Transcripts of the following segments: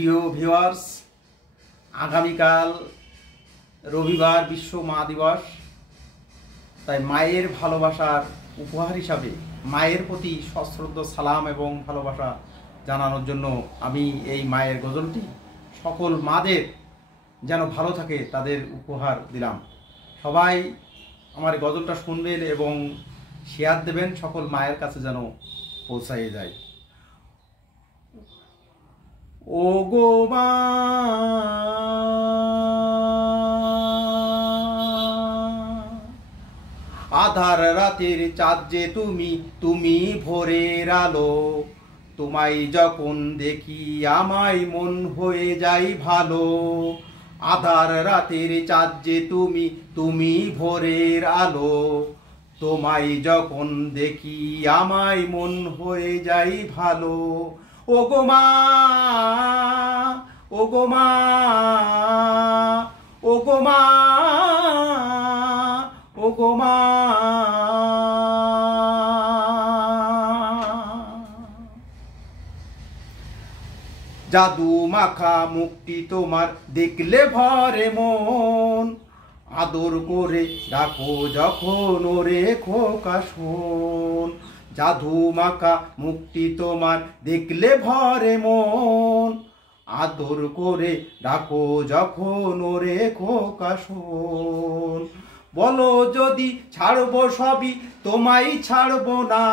প্রিয় ভিউয়ার্স, আগামীকাল রবিবার বিশ্ব মা দিবস। তাই মায়ের ভালোবাসার উপহার হিসাবে মায়ের প্রতি সশ্রদ্ধ সালাম এবং ভালোবাসা জানানোর জন্য আমি এই মায়ের গজলটি সকল মাদের যেন ভালো থাকে তাদের উপহার দিলাম। সবাই আমার গজলটা শুনবেন এবং শেয়ার দেবেন, সকল মায়ের কাছে যেন পৌঁছায় যায়। ও গো মা, আধার রাতের চাঁদ যে তুমি, তুমি ভোরের আলো। তোমায় যখন দেখি আমায় মন হয়ে যাই ভালো। আধার রাতের চাঁদ যে তুমি, তুমি ভোরের আলো। তোমায় যখন দেখি আমায় মন হয়ে যাই ভালো। ও গো মা, ও গো মা, ও গো মা, ও গো মা। জাদু মাখা মুখটি তোমার দেখলে ভরে মন। আদর করে ডাকো যখন ওরে খোকা শোন। জাদু মাখা মুখটি তোমার দেখলে ভরে মন। আদর করে ডাকো যখন ওরে খোকা শোন। বলো যদি ছাড়বো সবই, তোমায় ছাড়বো না।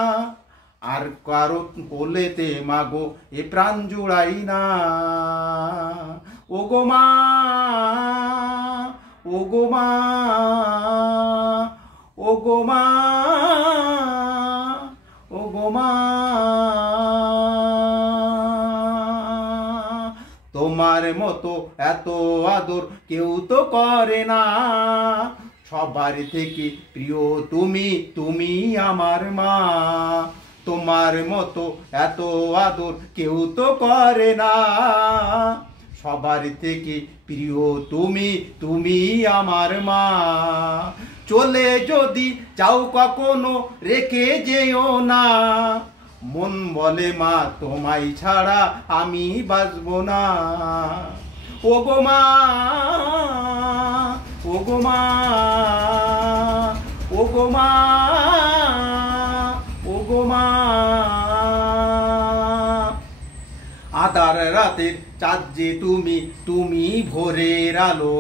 আর কারো কোলেতে মাগো এ প্রাণ জুড়াই না। ও গো মা, ও গো মা, ও গো মা, ও গো মা। তোমার মতো এত আদর কেউ তো করে না। সবার থেকে প্রিয় তুমি, তুমি আমার মা। তোমার মতো এত আদর কেউ তো করে না। সবার থেকে প্রিয় তুমি, তুমি আমার মা। চলে যদি যাও কখনো রেখে যেও না। মন বলে মা তোমায় ছাড়া আমি বাঁচবো না। ও গো মা, ও গো মা, ও গো মা, ও গো মা। আধার রাতের চাঁদ যে তুমি, তুমি ভোরের আলো।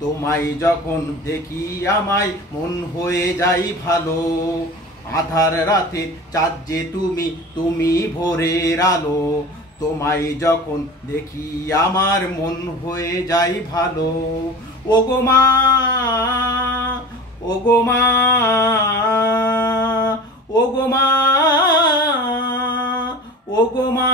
তোমায় যখন দেখি আমায় মন হয়ে যাই ভালো। আধার রাতের চাঁদ যে তুমি, তুমি ভোরের আলো। তোমায় যখন দেখি আমার মন হয়ে যাই ভালো। ও গো মা, ও গো মা, ও গো মা, ও গো মা।